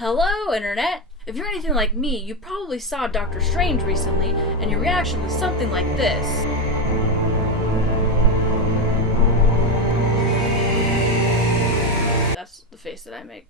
Hello, Internet! If you're anything like me, you probably saw Doctor Strange recently, and your reaction was something like this. That's the face that I make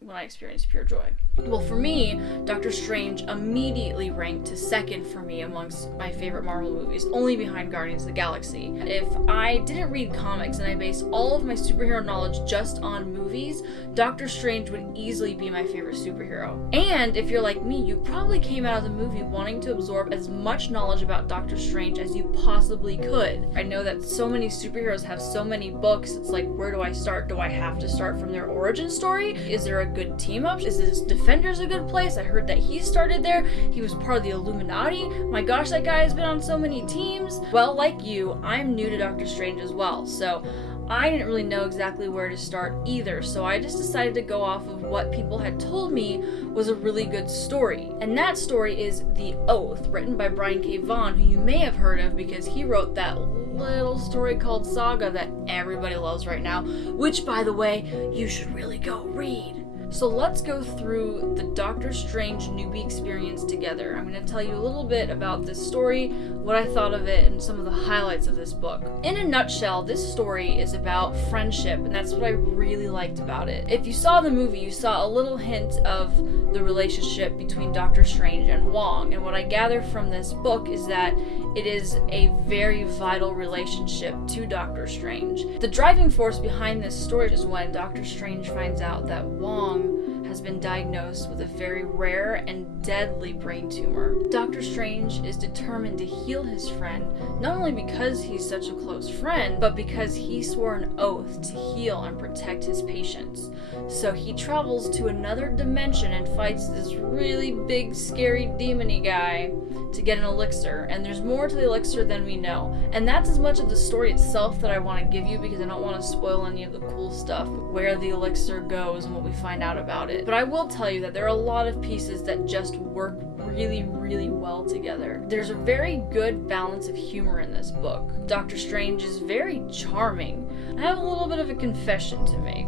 when I experience pure joy. Well, for me, Doctor Strange immediately ranked to second for me amongst my favorite Marvel movies, only behind Guardians of the Galaxy. If I didn't read comics and I based all of my superhero knowledge just on movies, Doctor Strange would easily be my favorite superhero. And if you're like me, you probably came out of the movie wanting to absorb as much knowledge about Doctor Strange as you possibly could. I know that so many superheroes have so many books, it's like, where do I start? Do I have to start from their origin story? Is there a good team up? Is this Defenders a good place? I heard that he started there. He was part of the Illuminati. My gosh, that guy has been on so many teams. Well, like you, I'm new to Doctor Strange as well, so I didn't really know exactly where to start either, so I just decided to go off of what people had told me was a really good story. And that story is The Oath, written by Brian K. Vaughan, who you may have heard of because he wrote that little story called Saga that everybody loves right now, which, by the way, you should really go read. So let's go through the Doctor Strange newbie experience together. I'm going to tell you a little bit about this story, what I thought of it, and some of the highlights of this book. In a nutshell, this story is about friendship, and that's what I really liked about it. If you saw the movie, you saw a little hint of the relationship between Doctor Strange and Wong, and what I gather from this book is that it is a very vital relationship to Doctor Strange. The driving force behind this story is when Doctor Strange finds out that Wong has been diagnosed with a very rare and deadly brain tumor. Doctor Strange is determined to heal his friend, not only because he's such a close friend, but because he swore an oath to heal and protect his patients. So he travels to another dimension and fights this really big, scary, demon-y guy to get an elixir, and there's more to the elixir than we know. And that's as much of the story itself that I want to give you because I don't want to spoil any of the cool stuff, where the elixir goes and what we find out about it. But I will tell you that there are a lot of pieces that just work really, really well together. There's a very good balance of humor in this book. Doctor Strange is very charming. I have a little bit of a confession to make.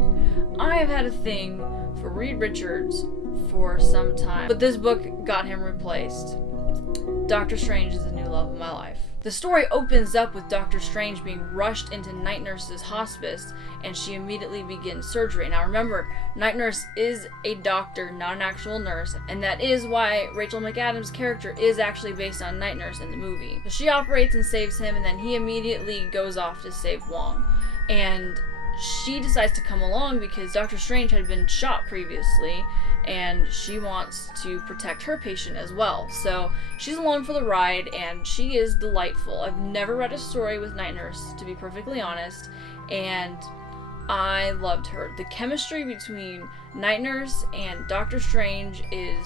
I have had a thing for Reed Richards for some time, but this book got him replaced. Doctor Strange is the new love of my life. The story opens up with Doctor Strange being rushed into Night Nurse's hospice, and she immediately begins surgery. Now remember, Night Nurse is a doctor, not an actual nurse, and that is why Rachel McAdams' character is actually based on Night Nurse in the movie. So she operates and saves him, and then he immediately goes off to save Wong. And she decides to come along because Doctor Strange had been shot previously, and she wants to protect her patient as well. So she's along for the ride, and she is delightful. I've never read a story with Night Nurse, to be perfectly honest, and I loved her. The chemistry between Night Nurse and Doctor Strange is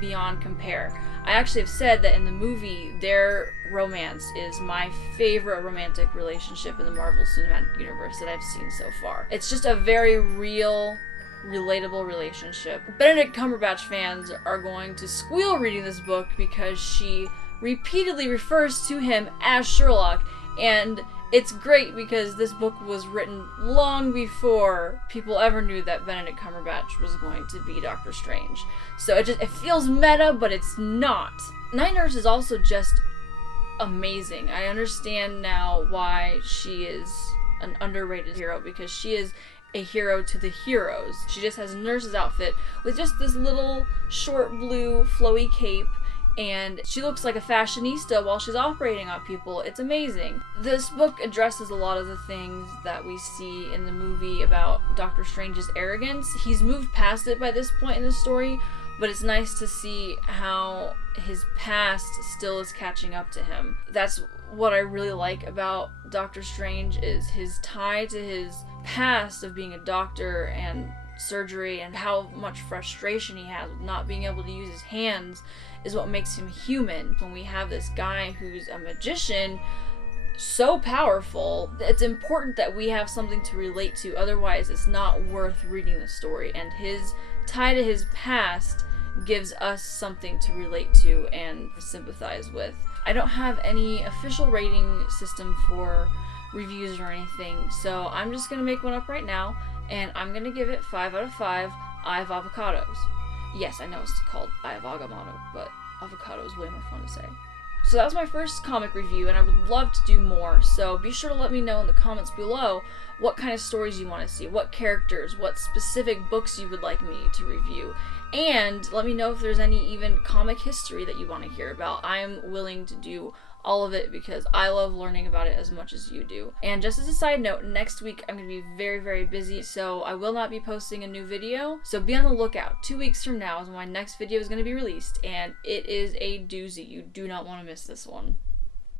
beyond compare. I actually have said that in the movie, their romance is my favorite romantic relationship in the Marvel Cinematic Universe that I've seen so far. It's just a very real, relatable relationship. Benedict Cumberbatch fans are going to squeal reading this book because she repeatedly refers to him as Sherlock, and it's great because this book was written long before people ever knew that Benedict Cumberbatch was going to be Doctor Strange. So it feels meta, but it's not. Night Nurse is also just amazing. I understand now why she is an underrated hero, because she is a hero to the heroes. She just has a nurse's outfit with just this little short blue flowy cape, and she looks like a fashionista while she's operating on people. It's amazing. This book addresses a lot of the things that we see in the movie about Doctor Strange's arrogance. He's moved past it by this point in the story, but it's nice to see how his past still is catching up to him. That's what I really like about Doctor Strange, is his tie to his past of being a doctor and surgery, and how much frustration he has with not being able to use his hands is what makes him human. When we have this guy who's a magician, so powerful, it's important that we have something to relate to, otherwise it's not worth reading the story, and his tie to his past gives us something to relate to and sympathize with. I don't have any official rating system for reviews or anything, so I'm just gonna make one up right now, and I'm gonna give it 5 out of 5 I have avocados. Yes, I know it's called I have agamotto, but avocado is way more fun to say. So that was my first comic review, and I would love to do more, so be sure to let me know in the comments below what kind of stories you want to see, what characters, what specific books you would like me to review, and let me know if there's any even comic history that you want to hear about. I'm willing to do all of it because I love learning about it as much as you do. And just as a side note, next week I'm going to be very, very busy, so I will not be posting a new video. So be on the lookout. 2 weeks from now is when my next video is going to be released, and it is a doozy. You do not want to miss this one.